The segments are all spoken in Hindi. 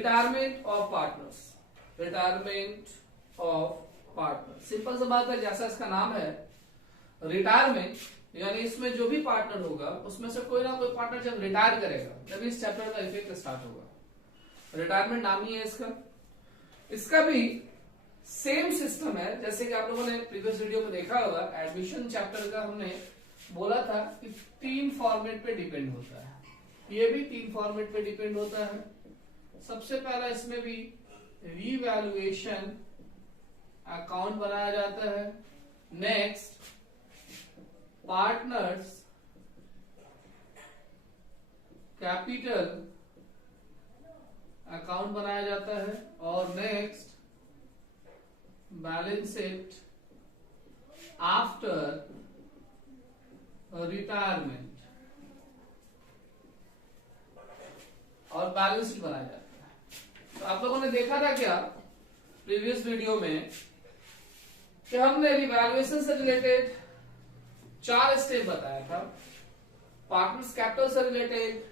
Retirement of partners, retirement of partner. Simple सा बात है, जैसा इसका नाम है रिटायरमेंट, यानी इसमें जो भी पार्टनर होगा उसमें से कोई ना कोई पार्टनर जब रिटायर करेगा तभी इस चैप्टर का इफेक्ट स्टार्ट होगा। रिटायरमेंट नाम ही है इसका। इसका भी सेम सिस्टम है जैसे कि आप लोगों ने प्रीवियस वीडियो में देखा होगा। एडमिशन चैप्टर का हमने बोला था कि 3 फॉर्मेट पे डिपेंड होता है, ये भी 3 फॉर्मेट पे डिपेंड होता है। सबसे पहला इसमें भी रीवैल्यूएशन अकाउंट बनाया जाता है। नेक्स्ट पार्टनर्स कैपिटल अकाउंट बनाया जाता है और next balance sheet after retirement और बैलेंस शीट बनाया जाता है। तो आप लोगों ने देखा था क्या प्रीवियस वीडियो में कि हमने रिवैल्यूएशन से रिलेटेड 4 स्टेप बताया था, पार्टनर्स कैपिटल से रिलेटेड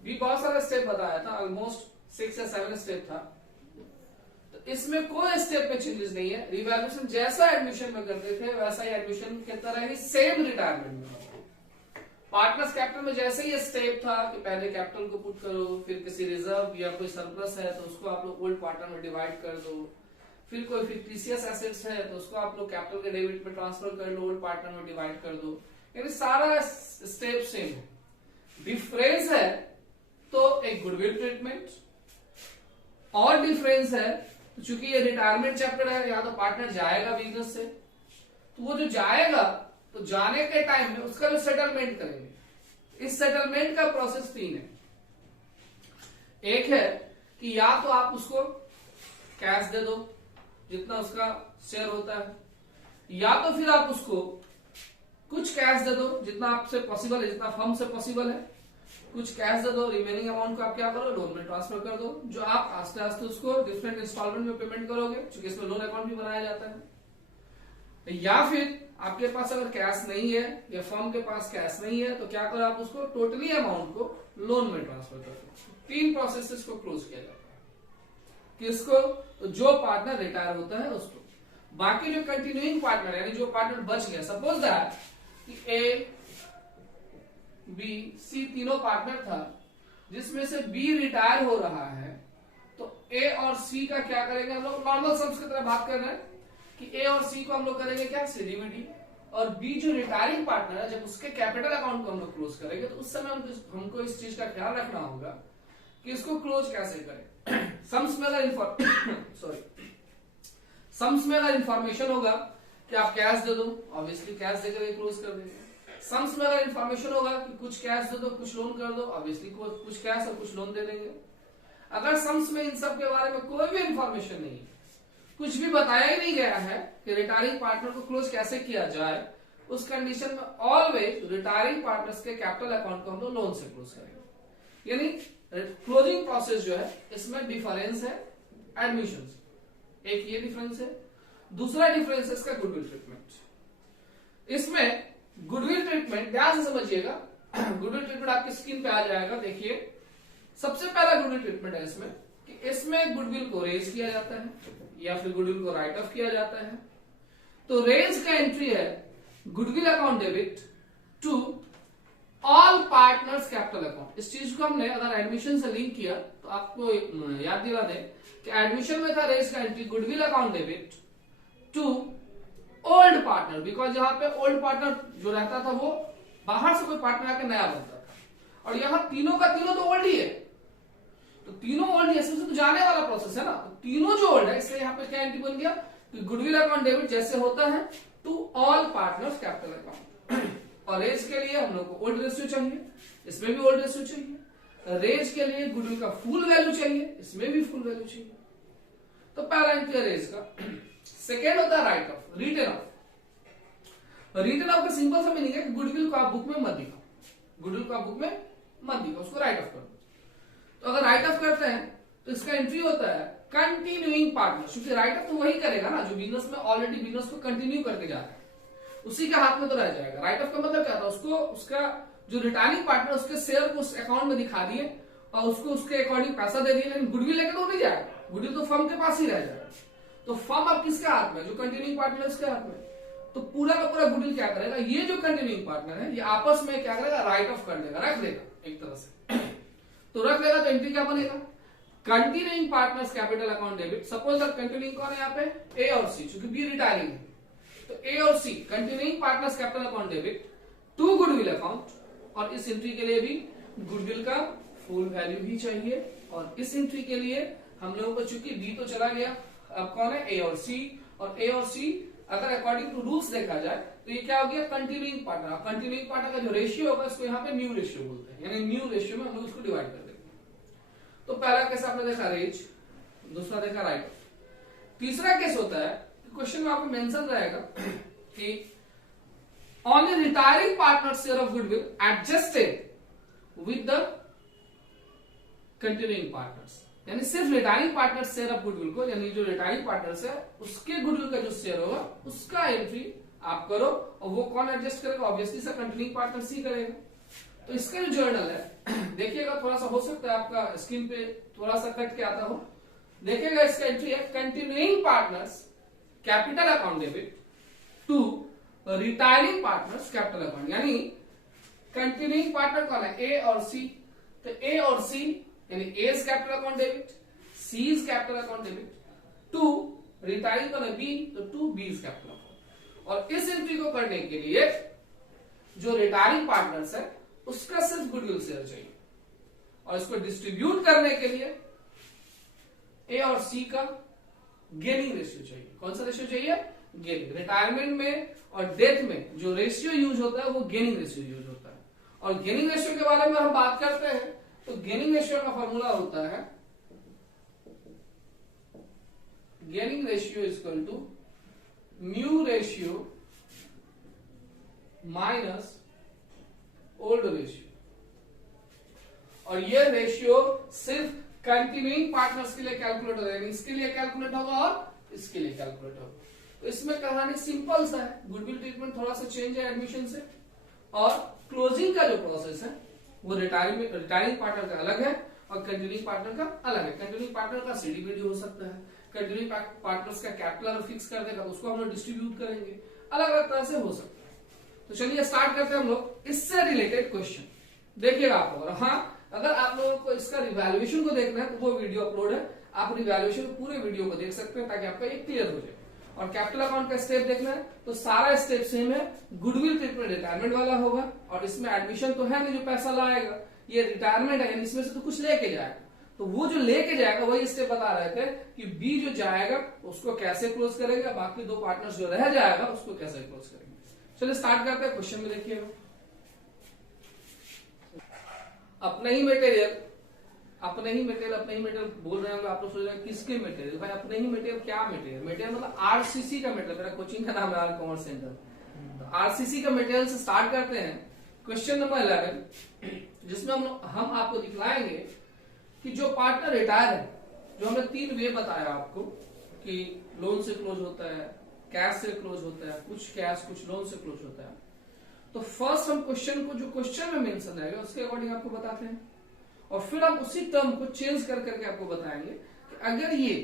भी बहुत सारा स्टेप बताया था, ऑलमोस्ट 6 या 7 स्टेप था। तो इसमें कोई स्टेप में चेंजेस नहीं है। रिवैल्यूएशन जैसा एडमिशन में करते थे वैसा ही एडमिशन की तरह ही सेम रिटायरमेंट में। पार्टनर्स कैपिटल में जैसे ही स्टेप था कि पहले कैपिटल को पुट करो, फिर किसी रिजर्व या कोई सरप्लस है तो उसको आप लोग ओल्ड पार्टनर में डिवाइड कर दो, फिर कोई फिक्टिशियस एसेट्स है तो उसको आप लोग कैपिटल के डेबिट में ट्रांसफर कर लो, ओल्ड पार्टनर में डिवाइड कर दो। यानी सारा स्टेप सेम है। डिफरेंस है तो एक गुडविल ट्रीटमेंट, और डिफरेंस है तो चूंकि ये रिटायरमेंट चैप्टर है, या तो पार्टनर जाएगा बिजनेस से, तो वो जो जाएगा तो जाने के टाइम में उसका जो सेटलमेंट करेंगे। इस सेटलमेंट का प्रोसेस 3 है। एक है कि या तो आप उसको कैश दे दो जितना उसका शेयर होता है, या तो फिर आप उसको कुछ कैश दे दो जितना आपसे पॉसिबल है, जितना फर्म से पॉसिबल है, कुछ कैश दे दो, रिमेनिंग अमाउंट को आप क्या करो, लोन में ट्रांसफर कर दो, जो आप आस्ते आस्ते उसको डिफरेंट इंस्टॉलमेंट में पेमेंट करोगे, क्योंकि इसमें लोन अकाउंट भी बनाया जाता है। या फिर आपके पास अगर कैश नहीं है या फर्म के पास कैश नहीं है तो क्या करो, आप उसको टोटली अमाउंट को लोन में ट्रांसफर कर दो। 3 प्रोसेस को क्लोज किया जाता है। किसको? तो जो पार्टनर रिटायर होता है उसको। बाकी जो कंटिन्यूइंग पार्टनर यानी जो पार्टनर बच गया, सपोज दैट कि ए बी सी तीनों पार्टनर था जिसमें से बी रिटायर हो रहा है, तो ए और सी का क्या करेंगे हम लोग, नॉर्मल सम्स की तरह बात कर रहे हैं कि ए और सी को हम लोग करेंगे क्या, सीडीवीडी, और बी जो रिटायरिंग पार्टनर है जब उसके कैपिटल अकाउंट को हम लोग क्लोज करेंगे तो उस समय हमको इस चीज का ख्याल रखना होगा कि इसको क्लोज कैसे करें। सम्स में अगर इंफॉर्मेशन होगा कि आप कैश दे दो, ऑब्वियसली कैश देकर क्लोज कर देंगे। सम्स में अगर इंफॉर्मेशन होगा कि कुछ कैश दे दो कुछ लोन कर दो, ऑब्वियसली कुछ कैश और कुछ लोन दे देंगे। अगर सम्स में इन सब के बारे में कोई भी इंफॉर्मेशन नहीं है, कुछ भी बताया ही नहीं गया है कि रिटायरिंग पार्टनर को क्लोज कैसे किया जाए, उस कंडीशन में ऑलवेज रिटायरिंग पार्टनर्स के कैपिटल अकाउंट को हम लोग लोन से क्लोज करेंगे। यानी क्लोजिंग प्रोसेस जो है इसमें डिफरेंस है एडमिशन से। एक ये डिफरेंस है। दूसरा डिफरेंस है इसका गुडविल ट्रीटमेंट। इसमें गुडविल ट्रीटमेंट ध्यान से समझिएगा, गुडविल ट्रीटमेंट आपकी स्क्रीन पे आ जाएगा। देखिए सबसे पहला गुडविल ट्रीटमेंट है इसमें कि इसमें गुडविल को रेज किया जाता है या फिर गुडविल को राइट ऑफ किया जाता है। तो रेज का एंट्री है goodwill account debit to all partners capital account. इस चीज को हमने अगर एडमिशन से लिंक किया तो आपको याद दिला दें कि एडमिशन में था रेज का entry goodwill account debit to old partner, because यहाँ पे ओल्ड पार्टनर जो रहता था वो बाहर से कोई पार्टनर आके नया बनता था, और यहाँ तीनों का तीनों तो ओल्ड ही है, तो तीनों ओल्ड ही है, तो जाने वाला प्रोसेस है ना, तो तीनों जो ओल्ड है, इसलिए यहाँ पे क्या एंट्री बन गया कि गुडविल अकाउंट डेबिट जैसे होता है to all partners capital account. और रेज के लिए हम लोग को ओल्ड रेशियो चाहिए, इसमें भी ओल्ड रेशियो चाहिए। रेज के लिए गुडविल का फुल वैल्यू चाहिए, इसमें भी फुल वैल्यू चाहिए। तो पहला एंट्री है रेज का। सेकेंड होता है right of, return of. Return of का सिंपल सा मीनिंग है कि गुडविल को आप बुक में मत दिखाओ, गुडविल को आप बुक में मत दिखाओ, उसको राइट ऑफ कर दो। तो अगर राइट ऑफ करते हैं तो इसका एंट्री होता है कंटिन्यूइंग पार्टनर, क्योंकि राइट ऑफ तो वही करेगा ना जो बिजनेस में ऑलरेडी बिजनेस को कंटिन्यू करके जा रहा है, उसी के हाथ में तो रह जाएगा। राइट ऑफ का मतलब क्या था, उसको उसका जो रिटायरिंग पार्टनर उसके शेयर को उस अकाउंट में दिखा दिए और उसको उसके अकॉर्डिंग पैसा दे दिया, लेकिन गुडविल लेके तो नहीं जाएगा, गुडविल तो फर्म के पास ही रह जाएगा। तो फर्म अब किसके हाथ में, जो कंटिन्यूइंग पार्टनर है उसके हाथ में। तो पूरा का पूरा गुडविल क्या करेगा, ये जो कंटिन्यूइंग पार्टनर है ये आपस में क्या करेगा, राइट ऑफ कर देगा, रख देगा एक तरह से। तो रख देगा तो एंट्री क्या बनेगा, continuing partners capital account debit. Suppose that continuing कौन है यहाँ पे, ए और सी, क्योंकि बी रिटायरिंग है, तो ए और C continuing partners capital account debit to goodwill account, और इस एंट्री के लिए भी गुडविल का फुल वैल्यू भी चाहिए। और इस एंट्री के लिए हम लोगों को चूंकि बी तो चला गया, अब कौन है, ए और सी, और ए और सी अगर अकॉर्डिंग टू रूल्स देखा जाए तो ये क्या हो गया, कंटिन्यूइंग पार्टनर। कंटिन्यूइंग पार्टनर का जो रेशियो होगा उसको यहाँ पे न्यू रेशियो बोलते हैं, यानी न्यू रेशियो में हम लोग उसको डिवाइड कर देंगे। तो पहला केस आपने देखा रेज, दूसरा देखा राइट। तीसरा केस होता है, क्वेश्चन में आपको मेंशन रहेगा कि on the retiring partner share of goodwill adjusted with the continuing partners, यानी सिर्फ retiring partner share of goodwill को, यानी जो रिटायरिंग पार्टनर्स है उसके गुडविल का जो शेयर होगा उसका एंट्री आप करो, और वो कौन एडजस्ट करेगा, obviously sir continuing partner C करेगा। तो इसका जो जर्नल है देखिएगा, थोड़ा सा हो सकता है आपका स्क्रीन पे थोड़ा सा कट के आता हो, देखिएगा इसका एंट्री है continuing partners capital account debit to retiring partners capital account, यानी कंटिन्यूइंग पार्टनर कौन है, ए और सी। तो ए और सी यानी A's capital account debit, C is capital account debit to retiring कौन है, बी, तो to B is capital account. और इस एंट्री को करने के लिए जो रिटायरिंग पार्टनर्स है उसका सिर्फ गुडविल शेयर चाहिए, और इसको डिस्ट्रीब्यूट करने के लिए ए और सी का गेनिंग रेशियो चाहिए। कौन सा रेशियो चाहिए, गेनिंग। रिटायरमेंट में और डेथ में जो रेशियो यूज होता है वो गेनिंग रेशियो यूज होता है। और गेनिंग रेशियो के बारे में हम बात करते हैं तो गेनिंग रेशियो का फॉर्मूला होता है, gaining ratio is equal to new ratio minus old ratio. और ये रेशियो सिर्फ कंटिन्यूइंग पार्टनर्स के लिए कैलकुलेट होगा, यानी इसके लिए कैलकुलेट होगा और इसके लिए कैलकुलेट होगा। तो इसमें कहानी सिंपल सा है, गुडविल ट्रीटमेंट थोड़ा सा चेंज है एडमिशन से, और क्लोजिंग का जो प्रोसेस है वो रिटायरिंग पार्टनर का अलग है और कंटिन्यूइंग पार्टनर का अलग है। कंटिन्यूइंग पार्टनर का सीडीबीडी हो सकता है, कंटिन्यूइंग पार्टनर्स का कैपिटल अगर फिक्स कर देगा तो उसको हम लोग डिस्ट्रीब्यूट करेंगे, अलग अलग तरह से हो सकता है। तो चलिए स्टार्ट करते हैं हम लोग इससे रिलेटेड क्वेश्चन। देखिएगा आप लोग, हाँ अगर आप लोगों को इसका रिवैल्यूएशन को देखना है तो वो वीडियो अपलोड है, आप रिवैल्यूएशन पूरे वीडियो को देख सकते हैं ताकि आपका ये क्लियर हो जाए। और कैपिटल अकाउंट का स्टेप देखना है तो सारा स्टेप सेम है, गुडविल ट्रीटमेंट रिटायरमेंट वाला होगा, और इसमें एडमिशन तो है नहीं जो पैसा लाएगा, ये रिटायरमेंट है, इसमें से तो कुछ लेके जाएगा। तो वो जो लेके जाएगा वही स्टेप बता रहे थे कि बी जो जाएगा उसको कैसे क्लोज करेगा, बाकी दो पार्टनर्स जो रह जाएगा उसको कैसे क्लोज करेंगे। चलिए स्टार्ट करते हैं। क्वेश्चन में देखिएगा, अपने ही मटेरियल बोल रहे होंगे आप लोग, सोच रहे हैं किसके मटेरियल, भाई अपने ही मटेरियल, क्या मटेरियल, मटेरियल मतलब आरसीसी का मटेरियल, मेरा कोचिंग का नाम है आर कॉमर्स सेंटर। तो आरसीसी का मटेरियल से स्टार्ट करते हैं। क्वेश्चन नंबर 11 जिसमें हम आपको दिखलाएंगे कि जो पार्टनर रिटायर है, जो हमने 3 वे बताया आपको कि लोन से क्लोज होता है, कैश से क्लोज होता है, कुछ कैश कुछ लोन से क्लोज होता है। तो फर्स्ट हम क्वेश्चन को जो क्वेश्चन में मेंशन रहेगा उसके अकॉर्डिंग आपको बताते हैं, और फिर हम उसी टर्म को चेंज कर करके आपको बताएंगे कि अगर ये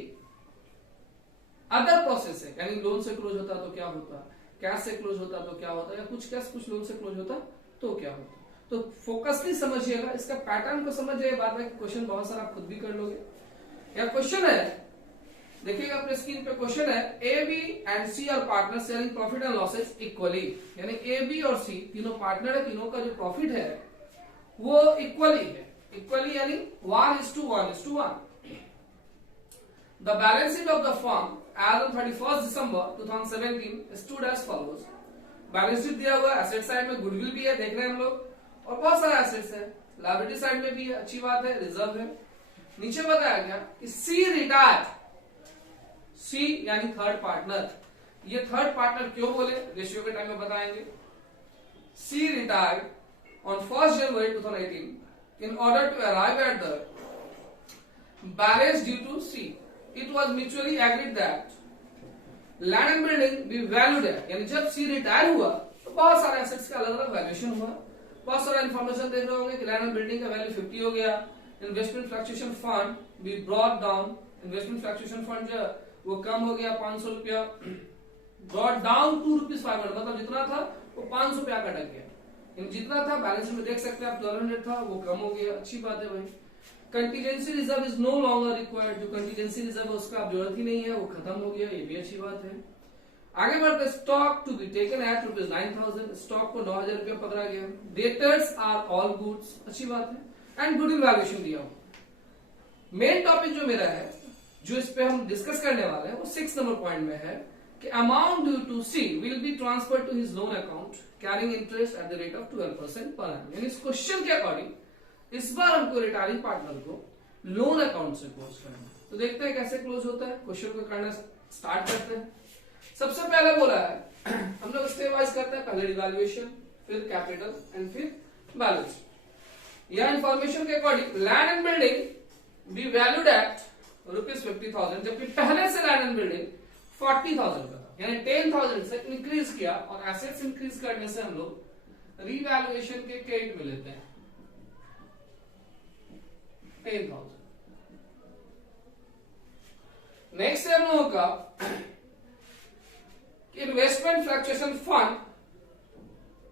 अदर प्रोसेस है, यानी लोन से क्लोज होता तो क्या होता, कैश से क्लोज होता तो क्या होता, या कुछ कैश कुछ लोन से क्लोज होता तो क्या होता। तो फोकसली समझिएगा, इसका पैटर्न को समझिए, बाद में क्वेश्चन बहुत सारा आप खुद भी कर लोगे। या क्वेश्चन है, देखिएगा अपने स्क्रीन पे क्वेश्चन है, A B and C are partner sharing profit and losses equally, यानी ए बी और सी तीनों पार्टनर है, तीनों का जो प्रॉफिट है वो इक्वली है, इक्वली यानी 1:1:1। The balance sheet of the firm as on 31st December 2017 stood as follows। Balance sheet दिया हुआ है, एसेट साइड में गुडविल भी है, देख रहे हैं हम लोग, और बहुत सारे एसेट्स है, लायबिलिटी साइड में भी है, अच्छी बात है, रिजर्व है। नीचे बताया गया कि सी रिटायर, सी यानी थर्ड पार्टनर, ये थर्ड पार्टनर क्यों बोले रेशियो के टाइम में बताएंगे। C retire on 1st January 2018 in order to arrive at the balance due to C, it was mutually agreed that land and building भी वैल्यूड है, यानी जब सी रिटायर हुआ तो बहुत सारे एसेट्स का अलग अलग वैल्यूएशन हुआ। बहुत सारा इन्फॉर्मेशन देख रहे होंगे कि लैंड एंड बिल्डिंग का वैल्यू 50 हो गया, investment fluctuation fund be brought down, investment fluctuation fund जो वो कम हो गया 500 रुपया, ब्रॉट डाउन टू रुपीज 500, मतलब जितना था वो 500 रुपया का अटक गया, जितना था बैलेंस में देख सकते हैं आप 1200 था वो कम हो गया, अच्छी बात है भाई। Contingency reserve is no longer required, जो कंटीजेंसी रिजर्व है उसका अब जरूरत ही नहीं है, वो खत्म हो गया, ये भी अच्छी बात है। आगे बढ़ते, stock to be taken at ₹9,000, stock को 9,000 रुपया पकड़ा गया। डेटर्स आर ऑल गुड्स, अच्छी बात है, एंड गुडविल वैल्यूएशन दिया हुआ। मेन टॉपिक जो मेरा है, जो इस पे हम डिस्कस करने वाले हैं, वो 6 नंबर पॉइंट में है कि amount due to C will be transfer to his loan account carrying interest at the rate of 12% per annum. यानी इस क्वेश्चन के अकॉर्डिंग इस बार हमको रिटायरिंग पार्टनर को लोन अकाउंट से क्लोज करना है। तो देखते हैं कैसे क्लोज होता है, क्वेश्चन को करना स्टार्ट करते हैं। सबसे पहले बोला है हम लोग स्टेप वाइज करते हैं, पहले रिवैल्यूएशन, फिर कैपिटल एंड फिर बैलेंस। यह इंफॉर्मेशन के according land and building be valued at ₹50,000, जबकि पहले से लैंड एंड बिल्डिंग 40,000 का था, यानी 10,000 से इंक्रीज किया, और एसेट्स इंक्रीज करने से हम लोग रिवैल्यूएशन के क्रेडिट में लेते हैं 10,000। नेक्स्ट है हम लोगों का investment fluctuation fund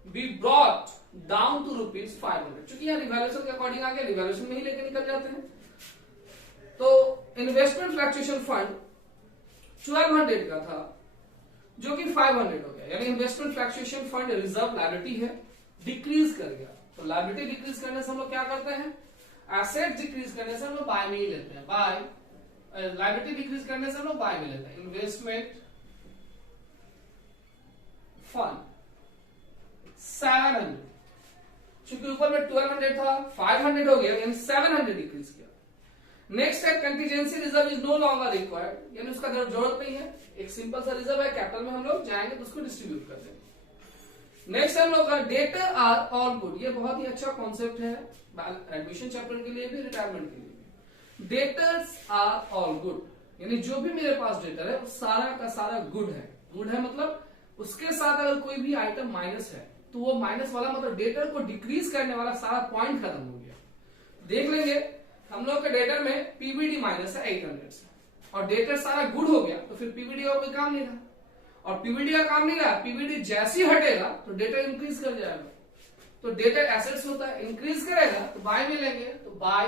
be brought down to ₹500, चूंकि यहाँ रिवैल्यूएशन के अकॉर्डिंग आगे रिवैल्यूएशन में ही लेके निकल जाते हैं। तो इन्वेस्टमेंट फ्लक्चुएशन फंड 1200 का था जो कि 500 हो गया, यानी investment fluctuation fund reserve liability है, डिक्रीज कर गया। तो लायबिलिटी डिक्रीज करने से हम लोग क्या करते हैं, एसेट डिक्रीज करने से हम लोग बाय में ही लेते हैं, बाय लायबिलिटी डिक्रीज करने से हम लोग बाय में लेते हैं। इन्वेस्टमेंट फंड 700, चूंकि ऊपर में 1200 था 500 हो गया, यानी 700 डिक्रीज किया। नेक्स्ट है contingency reserve is no longer required, यानी उसका जरूरत नहीं है, एक सिंपल सा रिजर्व है, कैपिटल में हम लोग जाएंगे तो उसको डिस्ट्रीब्यूट कर देंगे। नेक्स्ट हम लोग का डेटर आर ऑल गुड, ये बहुत ही अच्छा कॉन्सेप्ट है एडमिशन चैप्टर के लिए भी, रिटायरमेंट के लिए भी। डेटर्स आर ऑल गुड, यानी जो भी मेरे पास डेटर है वो सारा का सारा गुड है। गुड है मतलब उसके साथ अगर कोई भी आइटम माइनस है तो वो माइनस वाला मतलब डेटर को डिक्रीज करने वाला सारा पॉइंट खत्म हो गया। देख लेंगे हम लोग के डेटर में पीबीडी माइनस है 800 से, और डेटर सारा गुड हो गया तो फिर पीबीडी का कोई काम नहीं रहा, और पीबीडी का काम नहीं रहा, पीबीडी जैसी हटेगा तो डेटर इंक्रीज कर जाएगा। तो डेटर एसेट्स होता है, इंक्रीज करेगा तो बाय में लेंगे, तो बाय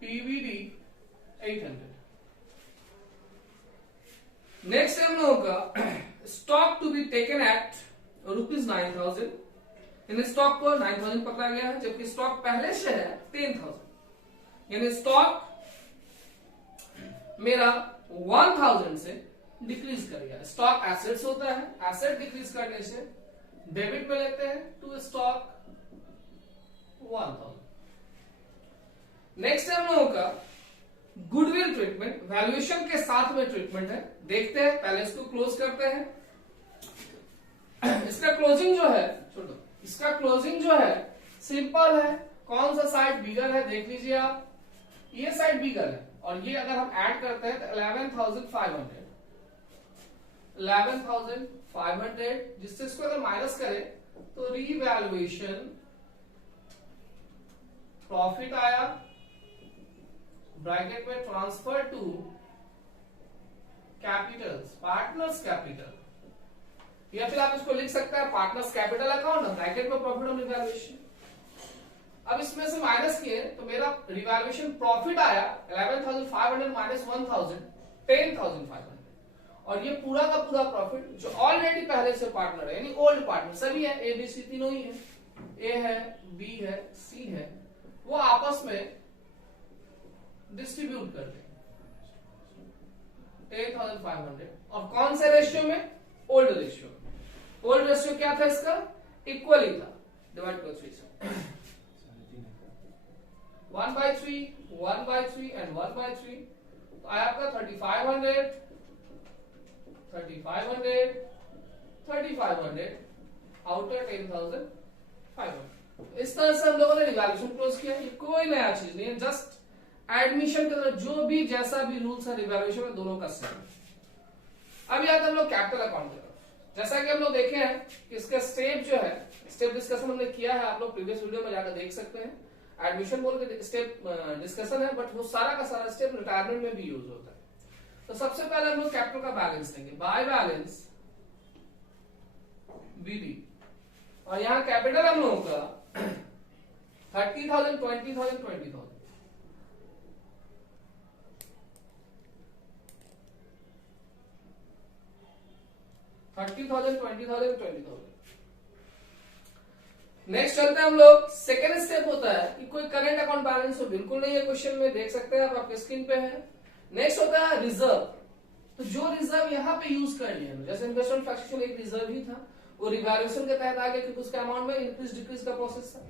पीबीडी 800। नेक्स्ट है हम लोगों का stock to be taken at ₹9,000, यानी स्टॉक को 9,000 पकड़ा गया है, जबकि स्टॉक पहले से है 10,000, यानी स्टॉक मेरा 1,000 से डिक्रीज कर गया। स्टॉक एसेट्स होता है, एसेट डिक्रीज करने से डेबिट में लेते हैं टू स्टॉक 1,000। नेक्स्ट है हम लोगों का गुडविल ट्रीटमेंट, वैल्यूएशन के साथ में ट्रीटमेंट है। देखते हैं, पहले इसको क्लोज करते हैं। इसका क्लोजिंग जो है, छोड़ो, इसका क्लोजिंग जो है सिंपल है। कौन सा साइड बिगर है देख लीजिए आप, ये साइड बिगर है, और ये अगर हम ऐड करते हैं तो 11,500, जिससे इसको अगर माइनस करें तो रीवैल्यूएशन प्रॉफिट आया, ब्रैकेट में transfer to capitals, partners capital, या फिर आप इसको लिख सकते हैं पार्टनर्स कैपिटल अकाउंट, ब्रैकेट में प्रॉफिट ऑन रिवैल्यूएशन। अब इसमें से माइनस किए तो मेरा रिवैल्यूएशन प्रॉफिट आया 11,500 माइनस 1,000, 10,500, और ये पूरा का पूरा प्रॉफिट जो ऑलरेडी पहले से पार्टनर है, यानी ओल्ड पार्टनर सभी है, ए बी सी तीनों ही है, ए है, बी है, सी है, वो आपस में डिस्ट्रीब्यूट कर दें 10,500, और कौन से रेशियो में, ओल्ड रेशियो। ओल्ड रेशियो क्या था इसका, इक्वली था, डिवाइड कर 3 से 1/3, 1/3 एंड 1/3, तो आया आपका 3,500, 3,500 आउटर 10,500। इस तरह से हम लोगों ने रिवैल्यूएशन क्लोज किया। ये कोई नया चीज नहीं है, जस्ट एडमिशन के अंदर जो भी जैसा भी रूल्स है रिवैल्यूएशन में दोनों का सेम। अब याद हम लोग कैपिटल अकाउंट की तरफ, जैसा कि हम लोग देखे हैं कि इसका स्टेप जो है, स्टेप डिस्कशन हमने किया है, आप लोग प्रीवियस वीडियो में जाकर देख सकते हैं। एडमिशन बोल के स्टेप डिस्कशन है, बट वो सारा का सारा स्टेप रिटायरमेंट में भी यूज होता है। तो सबसे पहले हम लोग कैपिटल का बैलेंस लेंगे, बाय बैलेंस बीडी, और यहाँ कैपिटल हम लोगों का 30,000, 20,000, 20,000। नेक्स्ट चलते हैं हम लोग, सेकेंड स्टेप होता है कि कोई करंट अकाउंट बैलेंस हो, बिल्कुल नहीं है क्वेश्चन में, देख सकते हैं आप आपके स्क्रीन पे है। नेक्स्ट होता है रिजर्व, तो जो रिजर्व यहाँ पे यूज कर लिया, जैसे इन्वेस्टमेंट फ्लक्चुएशन एक रिजर्व ही था, वो रिवैल्यूएशन के तहत आ गया क्योंकि उसका अमाउंट में इंक्रीज डिक्रीज का प्रोसेस था,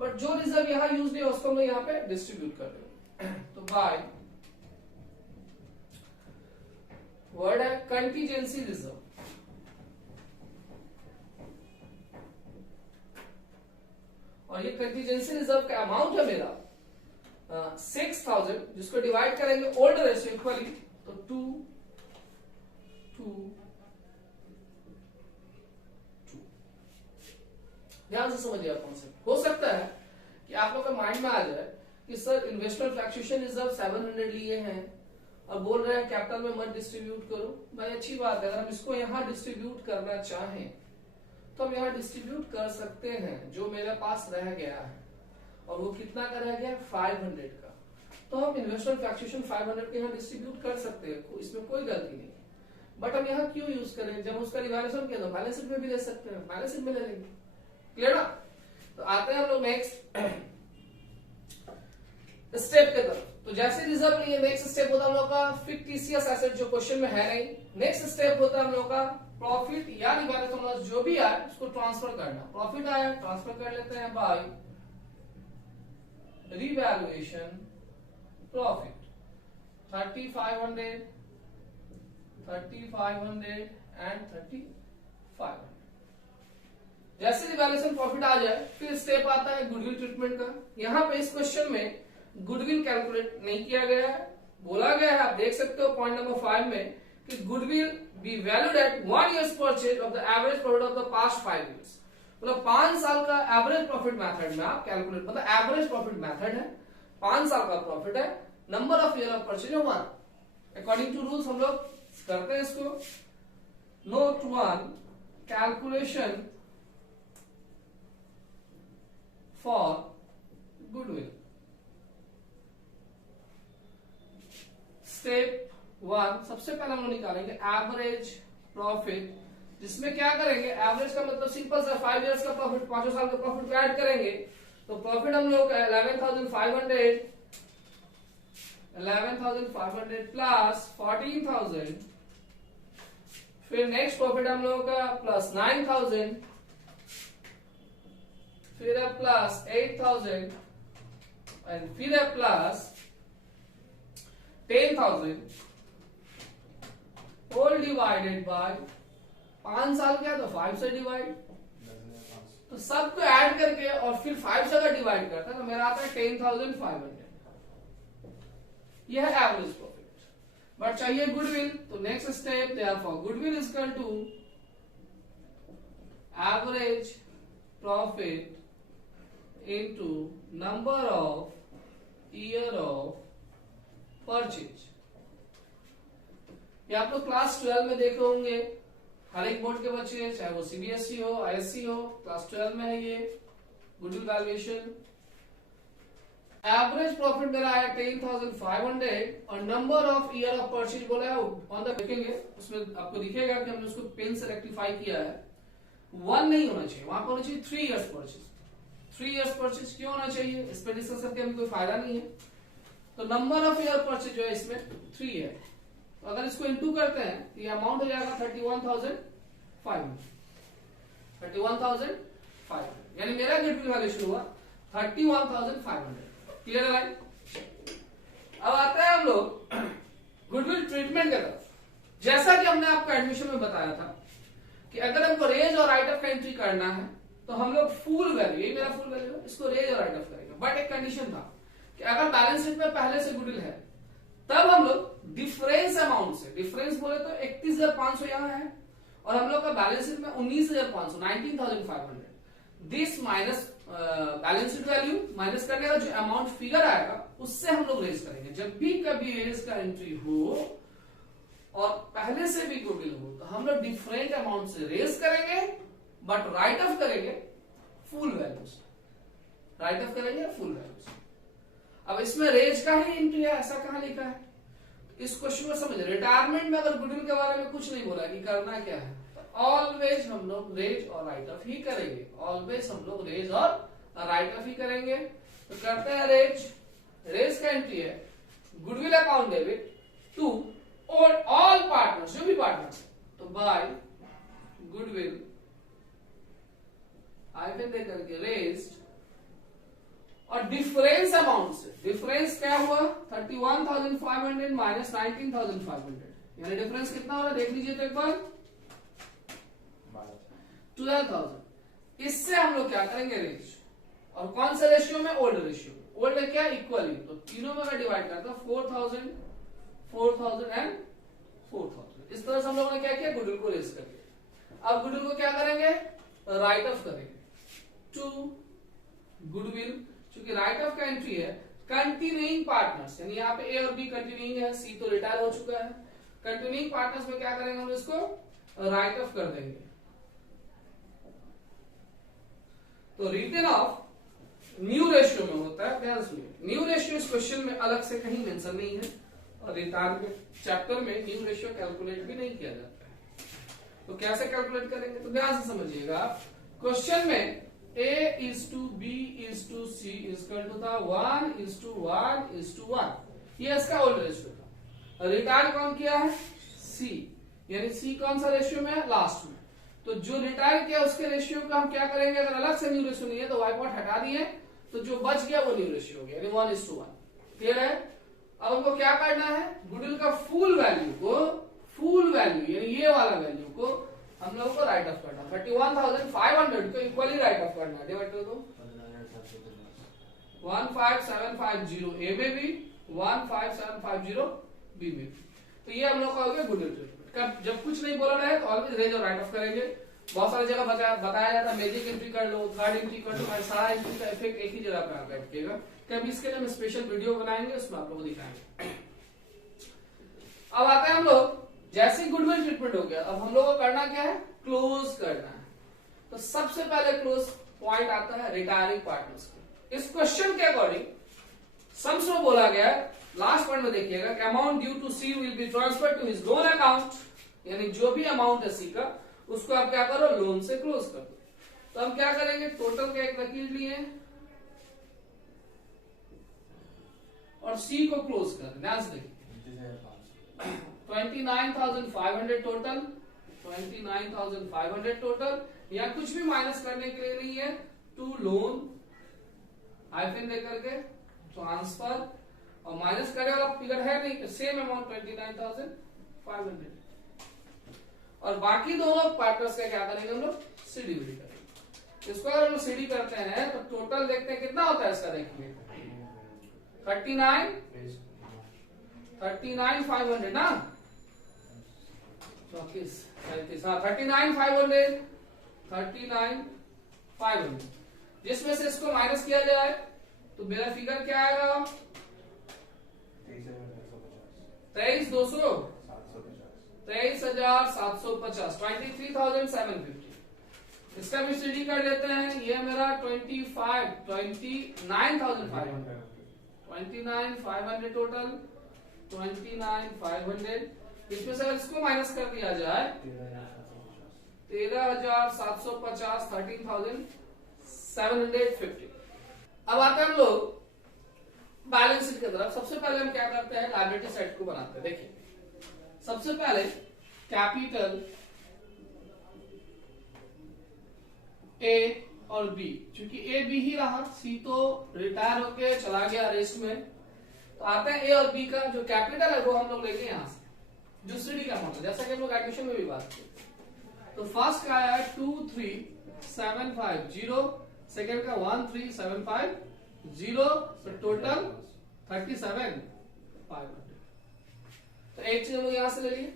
बट जो रिजर्व यहाँ यूज नहीं है उसको हम यहाँ पे डिस्ट्रीब्यूट कर रहे हैं। तो बाय वर्ड है कंटीजेंसी रिजर्व, और ये कंटीजेंसी रिजर्व का अमाउंट है मेरा 6,000, जिसको डिवाइड करेंगे ओल्ड रेशियो इक्वली, तो 2 2 2। ध्यान से समझिए कॉन्सेप्ट। हो सकता है कि आप लोग के माइंड में आ जाए कि सर इन्वेस्टमेंट फ्लक्चुएशन रिजर्व 700 लिए हैं और बोल रहे हैं कैपिटल में मत डिस्ट्रीब्यूट करो। भाई अच्छी बात है, अगर हम इसको यहाँ डिस्ट्रीब्यूट करना चाहें तो हम यहाँ डिस्ट्रीब्यूट कर सकते हैं, जो मेरे पास रह गया है, और वो कितना का रह गया 500 का, तो हम इन्वेस्टमेंट फ्लक्चुएशन 500 के यहाँ डिस्ट्रीब्यूट कर सकते हैं, इसमें कोई गलती नहीं। बट हम यहाँ क्यों यूज करें, जब उसका रिवैल्यूएशन किया तो बैलेंस शीट में भी ले सकते हैं, बैलेंस शीट में ले लेंगे। क्लियर ना? तो आते हैं हम लोग नेक्स्ट स्टेप के तरफ। तो जैसे रिजर्व लिए, नेक्स्ट स्टेप होता है हम लोग का फिक्टिशियस एसेट, जो क्वेश्चन में है नहीं। नेक्स्ट स्टेप होता है हम लोग का प्रॉफिट या रिवैल्यूएशन लॉस, जो भी आए उसको ट्रांसफर करना। प्रॉफिट आया ट्रांसफर कर लेते हैं बाय रिवैल्यूएशन प्रॉफिट 3,500 एंड 3,500। जैसे रिवैल्यूएशन प्रॉफिट आ जाए फिर स्टेप आता है गुडविल ट्रीटमेंट का। यहाँ पे इस क्वेश्चन में गुडविल कैलकुलेट नहीं किया गया है, बोला गया है, आप देख सकते हो पॉइंट नंबर 5 में कि goodwill be valued at 1 year's purchase of the average profit of the past 5 years। मतलब 5 साल का एवरेज प्रॉफिट मेथड में आप कैलकुलेट, मतलब एवरेज प्रॉफिट मेथड है, 5 साल का प्रॉफिट है, number of year of purchase 1। According to rules हम लोग करते हैं इसको। Note 1 calculation for goodwill. Step 1 सबसे पहले हम लोग निकालेंगे एवरेज प्रॉफिट, जिसमें क्या करेंगे, एवरेज का मतलब सिंपल सा 5 इयर्स का प्रॉफिट, 5 साल का प्रॉफिट को ऐड करेंगे। तो प्रॉफिट हम लोग का 11,500 प्लस 14,000, फिर नेक्स्ट प्रॉफिट हम लोगों का प्लस 9,000, फिर है प्लस 8,000 एंड फिर है प्लस 10,000 होल डिवाइडेड बाय 5 साल क्या, तो 5 से डिवाइड, तो सबको ऐड करके और फिर 5 से अगर डिवाइड करता है तो मेरा आता है 10,500। यह है एवरेज प्रॉफिट। बट चाहिए गुडविल, तो next step therefore goodwill is equal to average profit into number of year of purchase. ये आप लोग क्लास 12 में देखे होंगे, हर एक बोर्ड के बच्चे, चाहे वो सीबीएसई हो, आईएससी हो, क्लास 12 में है ये गुडविल वैल्यूएशन। एवरेज प्रॉफिट मेरा है 10,500 और number of year of purchase बोला है ऑन द, देखेंगे उसमें आपको दिखेगा कि हमने उसको पेन से रेक्टिफाई किया है। 1 नहीं होना चाहिए, वहां पर होना चाहिए 3 इयर्स परचेज। 3 इयर्स परचेज क्यों होना चाहिए, इस पर डिस्कस करके हमें कोई फायदा नहीं है। तो नंबर ऑफ ईयर परचेज जो है इसमें 3 है, तो अगर इसको इनटू करते हैं तो ये अमाउंट हो जाएगा 31,500, यानी मेरा गुडविल वैल्यूएशन हुआ 31,500। क्लियर है भाई? अब आते हैं हम लोग गुडविल ट्रीटमेंट की तरफ। जैसा कि हमने आपको एडमिशन में बताया था कि अगर हमको रेंज और राइट ऑफ का एंट्री करना है तो हम लोग फुल वैल्यू, यही मेरा फुल वैल्यू है, इसको रेंज और राइट ऑफ करेंगे। बट एक कंडीशन था कि अगर बैलेंस शीट में पहले से गुडविल है तब हम लोग डिफरेंस अमाउंट से, डिफरेंस बोले तो 31,500 यहाँ है और हम लोग का बैलेंस शीट में 19,500 19,500, this minus balance sheet value minus करने का जो अमाउंट फिगर आएगा उससे हम लोग रेज करेंगे। जब भी कभी रेज का एंट्री हो और पहले से भी गुडविल हो तो हम लोग डिफरेंट अमाउंट से रेज करेंगे, बट राइट ऑफ करेंगे फुल वैल्यूज, राइट ऑफ करेंगे फुल वैल्यूज। अब इसमें रेज का ही एंट्री है, ऐसा कहां लिखा है? इस क्वेश्चन को समझ, रिटायरमेंट में अगर गुडविल के बारे में कुछ नहीं बोला कि करना क्या है, ऑलवेज हम लोग रेज और राइट ऑफ ही करेंगे, ऑलवेज हम लोग रेज और राइट ऑफ ही करेंगे। तो करते हैं रेज, रेज का एंट्री है गुडविल अकाउंट डेबिट टू और ऑल पार्टनर्स, जो भी पार्टनर्स, तो बाय गुडविल आइकन दे करके रेज और डिफरेंस अमाउंट से, डिफरेंस क्या हुआ 31,500 माइनस 19,500, यानी डिफरेंस कितना हो रहा है देख लीजिए तो एक बार 12,000। इससे हम लोग क्या करेंगे रेज, और कौन सा रेशियो में? Old ratio. ओल्ड है क्या? इक्वली, तो तीनों में मैं डिवाइड करता हूं 4,000 4,000 एंड 4,000। इस तरह से हम लोगों ने क्या किया, गुडविल को रेज कर दिया। अब गुडविल को क्या करेंगे? राइट ऑफ करेंगे टू गुडविल, क्योंकि राइट ऑफ का एंट्री है कंटिन्यूइंग पार्टनर्स, यानी यहाँ पे ए और बी कंटिन्यूइंग है, सी तो रिटायर हो चुका है। कंटिन्यूइंग पार्टनर्स में क्या करेंगे हम इसको राइट ऑफ कर देंगे। तो रिटर्न ऑफ न्यू रेशियो में होता है, ध्यान सुनिए, न्यू रेशियो इस क्वेश्चन में अलग से कहीं मेंशन नहीं है और रिटायर चैप्टर में न्यू रेशियो कैलकुलेट भी नहीं किया जाता है। तो कैसे कैलकुलेट करेंगे? तो ध्यान से समझिएगा, क्वेश्चन में A is to B is to C is equal to था 1 is to 1 is to 1, ये इसका ओल्ड रेशियो था। रिटायर कौन किया है? C, यानी C कौन सा रेशियो में है? लास्ट में। तो जो रिटायर किया उसके रेशियो को हम क्या करेंगे, अगर अलग से न्यू रेशियो नहीं है तो वाइप आउट हटा दिए, तो जो बच गया वो न्यू रेशियो हो गया, यानी 1 is to 1। क्लियर है? अब हमको क्या करना है, गुडविल का फुल वैल्यू को, फुल वैल्यू यानी ये वाला वैल्यू को हम लोग को राइट ऑफ करना, 31,500 को इक्वली राइट ऑफ करना है। डिवाइड कर दो 15750 ए में भी 15750 बी में भी। तो ये हम लोग का हो गया गुडविल ट्रीटमेंट। जब कुछ नहीं बोला है तो ऑलवेज रेज और राइट ऑफ करेंगे। बहुत सारी जगह बताया जाता है मैजिक एंट्री कर लो, थर्ड एंट्री कर लो, सारा एंट्री का इफेक्ट एक ही जगह पे आकर बैठेगा। कभी इसके लिए हम स्पेशल वीडियो बनाएंगे, उसमें आप लोगों को दिखाएंगे। अब आते हैं हम लोग, जैसे गुडविल ट्रीटमेंट हो गया, अब हम लोग को करना क्या है, क्लोज करना है। तो सबसे पहले क्लोज पॉइंट आता है रिटायरिंग पार्टनर्स के। इस क्वेश्चन के अकॉर्डिंग सम्स में बोला गया है, लास्ट पॉइंट में देखिएगा कि amount due to C will be transferred to his loan account, यानी जो भी अमाउंट है सी का उसको आप क्या करो, लोन से क्लोज कर दो। तो हम क्या करेंगे, टोटल का एक लकीर लिए और सी को क्लोज कर दें। ध्यान से देखिए 29,500 टोटल, 29,500 टोटल, या कुछ भी माइनस करने के लिए नहीं है, टू लोन हाइफन दे करके ट्रांसफर, और माइनस करने वाला फिगर है नहीं, सेम अमाउंट 29,500। और बाकी दोनों पार्टनर्स का क्या करेंगे हम लोग, सीडी करेंगे। इसको अगर हम लोग सीडी करते हैं तो टोटल देखते हैं कितना होता है इसका, देखिए 39,500 ना, 34 35, हाँ 39,500, जिसमें से इसको माइनस किया जाए तो मेरा फिगर क्या आएगा, 23,750, 23,750, इसका भी सीडी कर लेते हैं। ये मेरा 29,500 टोटल, 29,500, इसमें से अगर इसको माइनस कर दिया जाए 13,750, 13,750। अब आते हैं हम लोग बैलेंस शीट की तरफ। सबसे पहले हम क्या करते हैं, लायबिलिटी साइड को बनाते हैं। देखिए सबसे पहले कैपिटल ए और बी, क्योंकि ए बी ही रहा, सी तो रिटायर होके चला गया रेस्ट में, तो आते हैं ए और बी का जो कैपिटल है वो हम लोग लेंगे यहां से, जो सीडी का अमाउंट है, जैसा कि हम लोग एडमिशन में भी बात की। तो फर्स्ट का आया 23,750, सेकंड का 13,750, तो टोटल 37,500। तो एक चीज हम लोग यहां से ले लिए।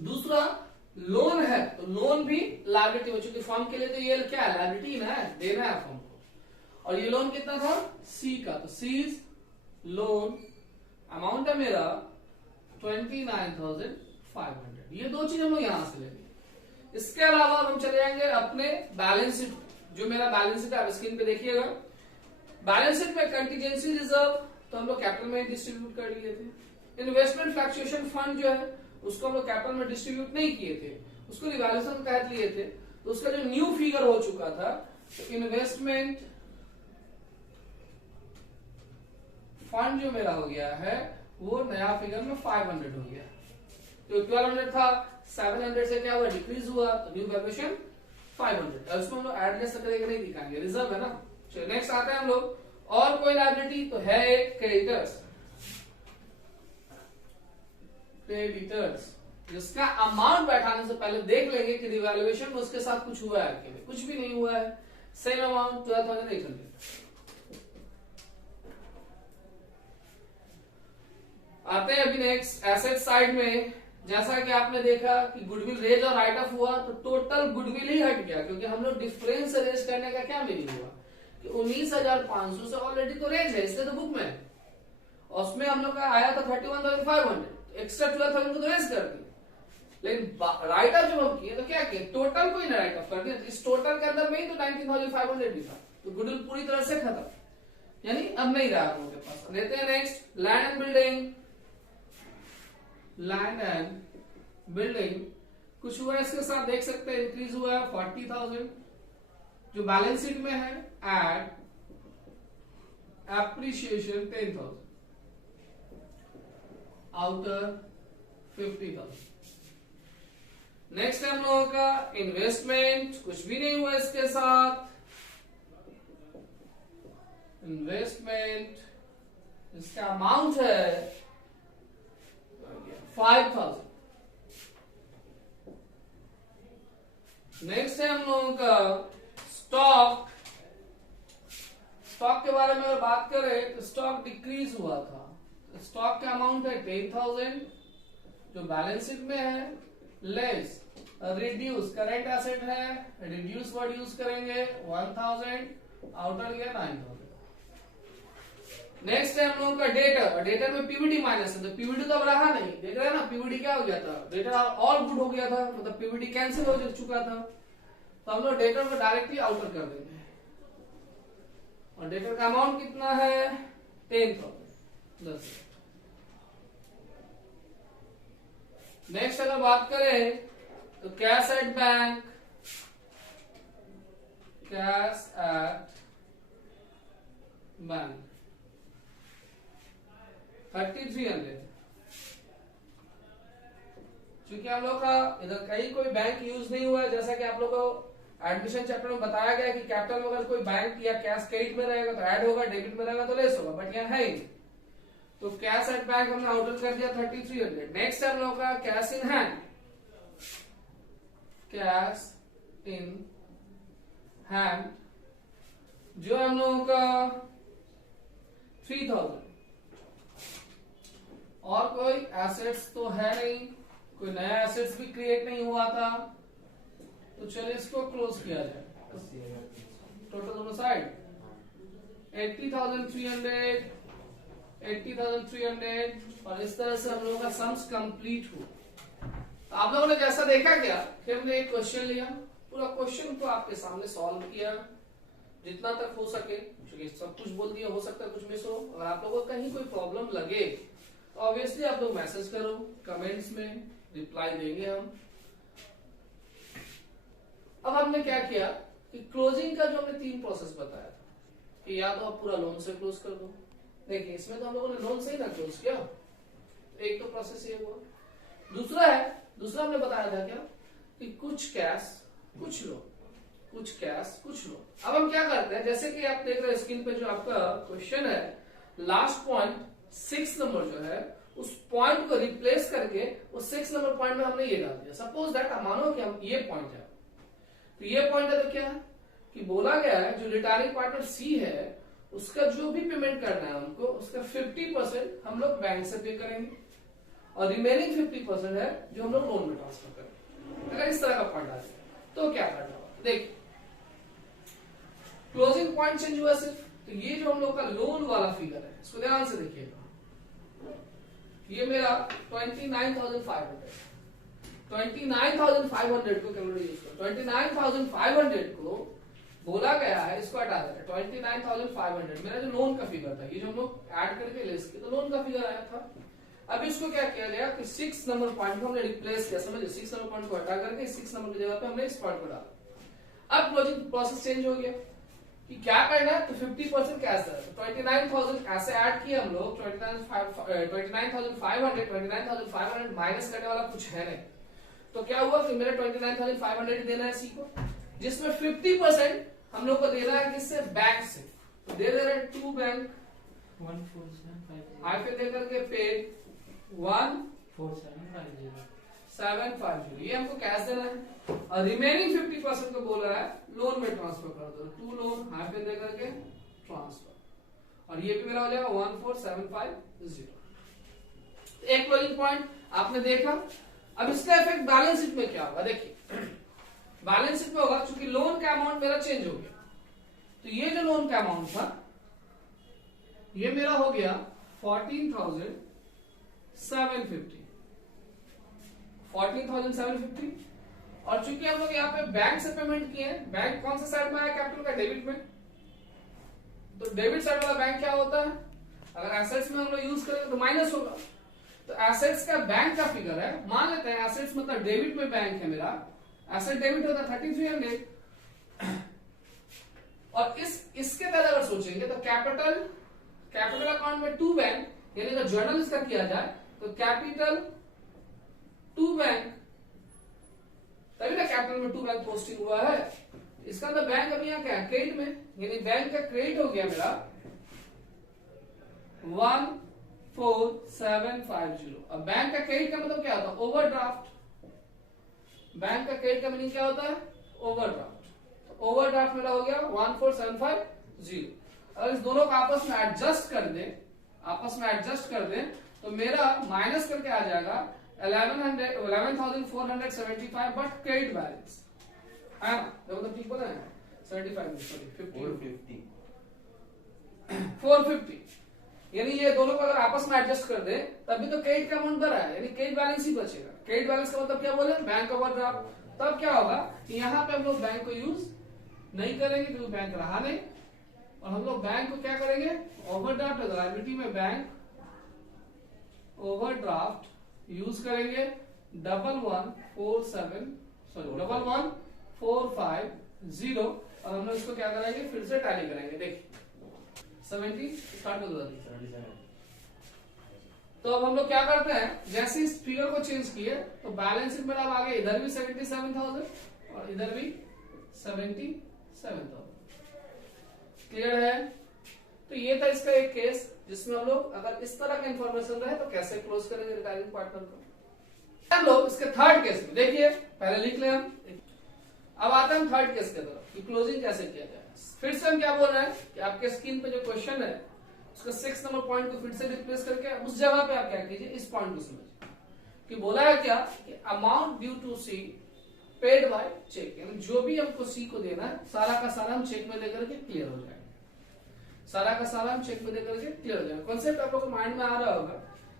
दूसरा लोन है, तो लोन भी लायबिलिटी में, चूंकि फॉर्म के लिए तो ये क्या है, लायबिलिटी ना है, देना है फॉर्म को, और ये लोन कितना था, सी का, तो सीज लोन अमाउंट है मेरा 29,500। ये दो चीज हम लोग यहां से लेंगे। इसके अलावा हम चले जाएंगे अपने बैलेंस शीट, जो मेरा बैलेंस शीट है आप स्क्रीन पे देखिएगा। बैलेंस शीट में कंटीजेंसी रिजर्व तो हम लोग कैपिटल में डिस्ट्रीब्यूट कर लिए थे। इन्वेस्टमेंट फ्लक्चुएशन फंड जो है उसको हम लोग कैपिटल में डिस्ट्रीब्यूट नहीं किए थे, उसको रिवैल्यूएशन के तहत लिए थे। तो उसका जो न्यू फिगर हो चुका था, तो इन्वेस्टमेंट फंड जो मेरा हो गया है वो नया फिगर में 500 हो गया। तो 1200 था, 700 से क्या हुआ, डिक्रीज हुआ, तो न्यू वैल्यूएशन 500। और उसको हम लोग एड लेस करके नहीं दिखाएंगे, रिजर्व है ना। चलिए नेक्स्ट आते हैं हम लोग। और कोई लायबिलिटी तो है एक क्रेडिटर्स, जिसका अमाउंट बैठाने से पहले देख लेंगे कि रिवैल्यूएशन में उसके साथ कुछ हुआ है कि नहीं। कुछ भी नहीं हुआ है, सेम अमाउंट 12,800। आते हैं अभी नेक्स्ट एसेट साइड में। जैसा कि आपने देखा कि गुडविल रेज और राइट ऑफ हुआ, तो टोटल गुडविल ही हट गया, क्योंकि हम लोग डिफरेंस रेज करने का क्या मीनिंग हुआ कि 19,500 से ऑलरेडी तो रेज है, इसलिए तो बुक में, और उसमें हम लोग का आया था 31,500, एक्स्ट्रा 12,000 को तो रेज कर दी। लेकिन राइट ऑफ जब हम किए तो क्या किए, टोटल को ही राइट ऑफ कर दिया। इस टोटल के अंदर में ही तो 19,500 भी था, तो गुडविल पूरी तरह से खत्म, यानी अब नहीं रहा आप लोगों के पास। लेते हैं next land and building. Land and building कुछ हुआ इसके साथ, देख सकते हैं इंक्रीज हुआ है 40,000 जो बैलेंस शीट में है, एड एप्रिसिएशन 10,000, आउटर 50,000। नेक्स्ट है हम लोगों का इन्वेस्टमेंट, कुछ भी नहीं हुआ इसके साथ। इन्वेस्टमेंट इसका अमाउंट है 5,000। नेक्स्ट है हम लोगों का स्टॉक। स्टॉक के बारे में अगर बात करें तो स्टॉक डिक्रीज हुआ था। स्टॉक का अमाउंट है 10,000 जो बैलेंस शीट में है, लेस रिड्यूस करंट एसेट है, रिड्यूस वर्ड यूज करेंगे 1,000, आउटर गया 9,000। नेक्स्ट है हम लोगों का डेटर। डेटर में पीवीडी माइनस है, तो पीवीडी तो अब रहा नहीं, देख रहे हैं ना, पीवीडी क्या हो गया था, डेटर ऑल गुड हो गया था, मतलब पीवीडी कैंसिल हो चुका था। तो हम लोग डेटर को डायरेक्टली आउटर कर देंगे। और डेटर का अमाउंट कितना है 10,000। नेक्स्ट अगर बात करें तो cash at bank, cash at bank 3,300। क्योंकि हम लोग का इधर कहीं कोई बैंक यूज नहीं हुआ है, जैसा कि आप लोग को एडमिशन चैप्टर में बताया गया कि कैपिटल में अगर कोई बैंक या कैश क्रेडिट में रहेगा तो ऐड होगा, डेबिट में रहेगा तो लेस होगा, बट यहाँ है ही। तो कैश एट बैंक हमने आउटर कर दिया 3,300। नेक्स्ट है हम लोग का cash in hand. Cash in hand जो हम लोगों का 3,000। और कोई एसेट्स तो है नहीं, कोई नया एसेट्स भी क्रिएट नहीं हुआ था, तो चलिए इसको क्लोज किया जाए। टोटल दोनों साइड 80,300, 80,300, और इस तरह से हम लोगों का सम्स कंप्लीट हुआ। तो आप लोगों ने जैसा देखा क्या कि हमने एक क्वेश्चन लिया, पूरा क्वेश्चन को आपके सामने सॉल्व किया जितना तक हो सके, क्योंकि सब कुछ बोल दिया, हो सकता है कुछ मिस हो। अगर आप लोगों को कहीं कोई प्रॉब्लम लगे तो ऑब्वियसली आप लोग मैसेज करो, कमेंट्स में रिप्लाई देंगे हम। अब हमने क्या किया कि क्लोजिंग का जो हमने 3 प्रोसेस बताया था कि या तो आप पूरा लोन से क्लोज कर दो। देखिए इसमें तो हम लोगों ने लोन से ही ना क्लोज किया, एक तो प्रोसेस ये हुआ। दूसरा हमने बताया था क्या कि कुछ कैश कुछ लो, कुछ कैश कुछ लो। अब हम क्या करते हैं, जैसे कि आप देख रहे हैं स्क्रीन पे जो आपका क्वेश्चन है, लास्ट पॉइंट 6 नंबर जो है उस पॉइंट को रिप्लेस करके उस 6 नंबर पॉइंट में हमने ये डाल दिया। सपोज दैट मानो कि हम ये पॉइंट है, तो ये पॉइंट है तो क्या है कि बोला गया है जो रिटायरिंग पार्टनर सी है उसका जो भी पेमेंट करना है हमको, उसका 50% हम लोग बैंक से पे करेंगे और रिमेनिंग 50% है जो हम लोग लोन में ट्रांसफर करेंगे। अगर इस तरह का पॉइंट आ जाए तो क्या करना होगा, देखिए क्लोजिंग पॉइंट चेंज हुआ सिर्फ। तो ये जो हम लोग का लोन वाला फिगर है इसको ध्यान से देखिएगा, ये मेरा 29,500 को कैलकुलेट यूज करो। 29,500 को बोला गया है, इसको हटा देना। 29,500 मेरा जो लोन का फिगर था, ये जो हम लोग ऐड करके लेस किए तो लोन का फिगर आया था। अब इसको क्या किया गया कि 6 नंबर पॉइंट को हमने रिप्लेस किया, समझिए 6 नंबर पॉइंट को हटा करके 6 नंबर की जगह पे हमने इस पॉइंट को डाला। अब क्लोजिंग प्रोसेस चेंज हो गया कि क्या करना है, तो 50% कैश है। 29,000 ऐसे ऐड किए हम लोग, 29,500 माइनस करने वाला कुछ है नहीं। तो क्या हुआ कि मेरे 29,500 देना है सी को, जिसमें 50% हम लोग को देना है किससे, बैंक से। तो दे रहे हैं टू बैंक 14750 दे करके पेड 14750 ये हमको कैश देना है, और रिमेनिंग 50% को बोल रहा है लोन में ट्रांसफर कर दो। टू लोन हाइफन दे करके ट्रांसफर, और ये भी मेरा हो जाएगा 14750। एक क्लोजिंग पॉइंट आपने देखा। अब इसका इफेक्ट बैलेंस शीट में क्या होगा, देखिए बैलेंस शीट में होगा क्योंकि लोन का अमाउंट मेरा चेंज हो गया। तो ये जो लोन का अमाउंट था ये मेरा हो गया 14,750 और चूंकि हम लोग यहाँ पे बैंक से पेमेंट किए हैं, बैंक कौन सा साइड में आया कैपिटल का, डेबिट में। तो डेबिट साइड वाला बैंक क्या होता है, अगर एसेट्स में हम लोग यूज करेंगे तो माइनस होगा। तो एसेट्स का बैंक का फिगर है, मान लेते हैं एसेट्स मतलब डेबिट में बैंक है मेरा, एसेट डेबिट होता है 3300। और इसके तहत अगर सोचेंगे तो कैपिटल अकाउंट में टू बैंक, यानी अगर जर्नल इसका किया जाए तो कैपिटल टू बैंक, तभी ना कैपिटल में टू बैंक पोस्टिंग हुआ है। इसका मतलब बैंक अभी यहाँ क्या है, क्रेडिट में, यानी बैंक का क्रेडिट हो गया मेरा 14750। अब बैंक का क्रेडिट का मतलब क्या होता है, ओवरड्राफ्ट। बैंक का क्रेडिट का मीनिंग क्या होता है, ओवरड्राफ्ट। तो ओवरड्राफ्ट मेरा हो गया 14750। अगर इस दोनों को आपस में एडजस्ट कर दें तो मेरा माइनस करके आ जाएगा 11,475 बट क्रेडिट बैलेंस है ना, देखो तो ठीक बोला है 450, यानी ये दोनों को अगर आपस में एडजस्ट कर दे तभी तो क्रेडिट का अमाउंट बढ़ा है, यानी क्रेडिट बैलेंस ही बचेगा। क्रेडिट बैलेंस का मतलब क्या बोले, बैंक ओवरड्राफ्ट। तब क्या होगा कि यहाँ पे हम लोग बैंक को यूज नहीं करेंगे क्योंकि बैंक रहा नहीं, और हम लोग बैंक को क्या करेंगे, ओवरड्राफ्ट लायबिलिटी में बैंक ओवरड्राफ्ट यूज करेंगे 11,450 और हम लोग इसको क्या करेंगे, फिर से टैली करेंगे। देखिए 70 स्टार्ट कर दो। तो अब हम लोग क्या करते हैं, जैसे इस फिगर को चेंज किए तो बैलेंस शीट में अब आगे इधर भी 77,000 और इधर भी 77,000। क्लियर है। तो ये था इसका एक केस जिसमें हम लोग अगर इस तरह का इंफॉर्मेशन रहे तो कैसे क्लोज करेंगे रिटायरिंग पार्टनर को। हम लोग इसके थर्ड केस में देखिए, पहले लिख ले हम। अब आते हैं थर्ड केस के तरफ कि क्लोजिंग कैसे किया जाए। फिर से हम क्या बोल रहे हैं कि आपके स्क्रीन पे जो क्वेश्चन है उसका 6 नंबर पॉइंट को फिर से रिप्लेस करके उस जगह पे आप क्या कीजिए, इस पॉइंट को समझिए कि बोला है क्या कि amount due to C paid by cheque, यानी जो भी हमको सी को देना है सारा का सारा हम चेक में देकर के क्लियर हो जाएगा। सारा का सारा हम चेक में देकर के क्लियर हो जाएगा। कॉन्सेप्ट आप लोगों को माइंड में आ रहा होगा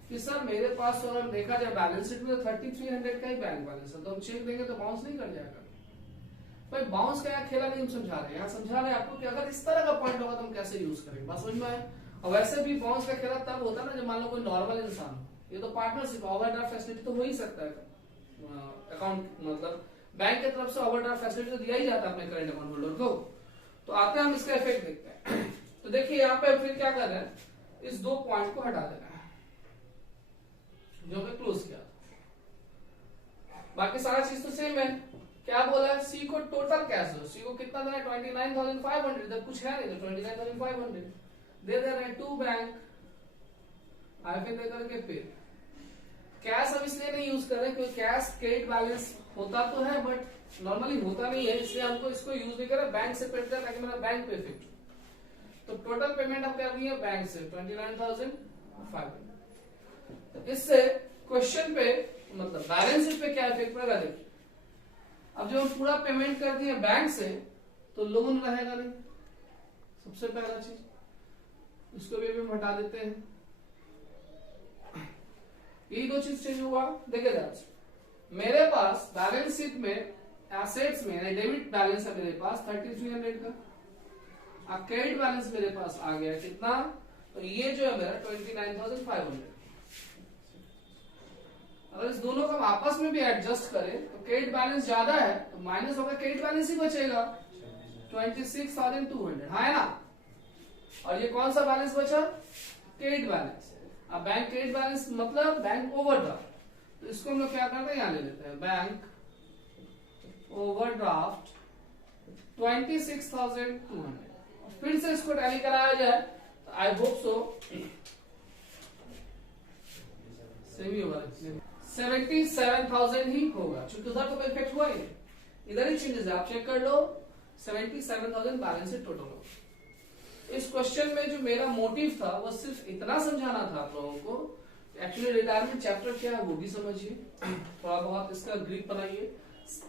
कि सर मेरे पास तो अगर देखा जाए बैलेंस शीट में 3300 का ही बैंक बैलेंस है, तो हम चेक देंगे तो बाउंस नहीं कर जाएगा। भाई बाउंस का यहाँ खेला नहीं हम समझा रहे हैं, यहाँ समझा रहे हैं आपको कि अगर इस तरह का पॉइंट होगा तो हम कैसे यूज करेंगे, बात समझ में आया। और वैसे भी बाउंस का खेला तब होता है ना जब मान लो कोई नॉर्मल इंसान हो, ये तो पार्टनरशिप ओवरड्राफ्ट फैसिलिटी तो हो ही सकता है अकाउंट, मतलब बैंक की तरफ से ओवरड्राफ्ट फैसिलिटी तो दिया ही जाता है अपने करंट अकाउंट होल्डर को। तो आते हैं हम इसका इफेक्ट देखते हैं। तो देखिए यहाँ पे फिर क्या कर रहे हैं, इस दो पॉइंट को हटा देना है जो मैं क्लोज किया था। बाकी सारा चीज तो सेम है। क्या बोला है, सी को टोटल कैश दो, सी को कितना देना है 29,500, इधर कुछ है नहीं तो 29,500 दे रहे हैं टू बैंक आगे दे करके फिर कैश हम इसलिए नहीं यूज कर रहे क्योंकि कैश क्रेडिट बैलेंस होता तो है बट नॉर्मली होता नहीं है, इसलिए हमको इसको यूज नहीं करें, बैंक से पेड करें ताकि मेरा बैंक पे इफेक्ट। तो टोटल पेमेंट हम कर रही है बैंक से 29,500। तो इससे क्वेश्चन पे मतलब बैलेंस शीट पे क्या इफेक्ट पड़ेगा देखिए। अब जब हम पूरा पेमेंट कर दिए बैंक से तो लोन रहेगा नहीं, सबसे पहला चीज, इसको भी हम हटा देते हैं। ये दो चीज चेंज हुआ। देखिए ध्यान से, मेरे पास बैलेंस शीट में एसेट्स में डेबिट बैलेंस है मेरे पास 3300 का, अब क्रेडिट बैलेंस मेरे पास आ गया कितना, तो ये जो है मेरा 29,500। अगर इस दोनों को हम आपस में भी एडजस्ट करें तो क्रेडिट बैलेंस ज्यादा है तो माइनस होगा, क्रेडिट बैलेंस ही बचेगा 26,200, हाँ है ना। और ये कौन सा बैलेंस बचा, क्रेडिट बैलेंस। अब बैंक क्रेडिट बैलेंस मतलब बैंक ओवरड्राफ्ट, तो इसको हम लोग क्या करते हैं, यहां ले लेते हैं बैंक ओवरड्राफ्ट 26,200। फिर से इसको टैली कराया जाए तो आई होप सो सेम ही होगा, 77,000 ही होगा, क्योंकि उधर तो कोई इफेक्ट हुआ ही नहीं, इधर ही चेंजेस है। आप चेक कर लो, 77,000 बैलेंस शीट टोटल होगा। इस क्वेश्चन में जो मेरा मोटिव था वो सिर्फ इतना समझाना था आप लोगों को, एक्चुअली रिटायरमेंट चैप्टर क्या है वो भी समझिए, थोड़ा बहुत इसका ग्रिप बनाइए।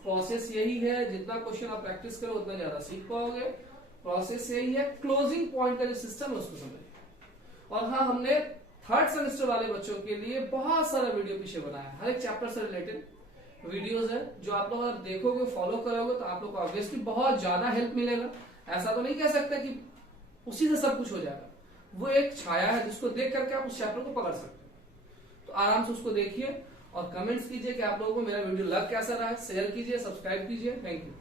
प्रोसेस यही है, जितना क्वेश्चन आप प्रैक्टिस करो उतना ज्यादा सीख पाओगे। प्रोसेस यही है, क्लोजिंग पॉइंट का जो सिस्टम है उसको समझिए। और हाँ, हमने थर्ड सेमेस्टर वाले बच्चों के लिए बहुत सारा वीडियो पीछे बनाया है, हर एक चैप्टर से रिलेटेड वीडियोस है, जो आप लोग अगर देखोगे फॉलो करोगे तो आप लोग को ऑब्वियसली बहुत ज्यादा हेल्प मिलेगा। ऐसा तो नहीं कह सकते कि उसी से सब कुछ हो जाएगा, वो एक छाया है जिसको देख करके आप उस चैप्टर को पकड़ सकते हो। तो आराम से उसको देखिए और कमेंट्स कीजिए कि आप लोगों को मेरा वीडियो लग कैसा रहा है, शेयर कीजिए, सब्सक्राइब कीजिए। Thank you.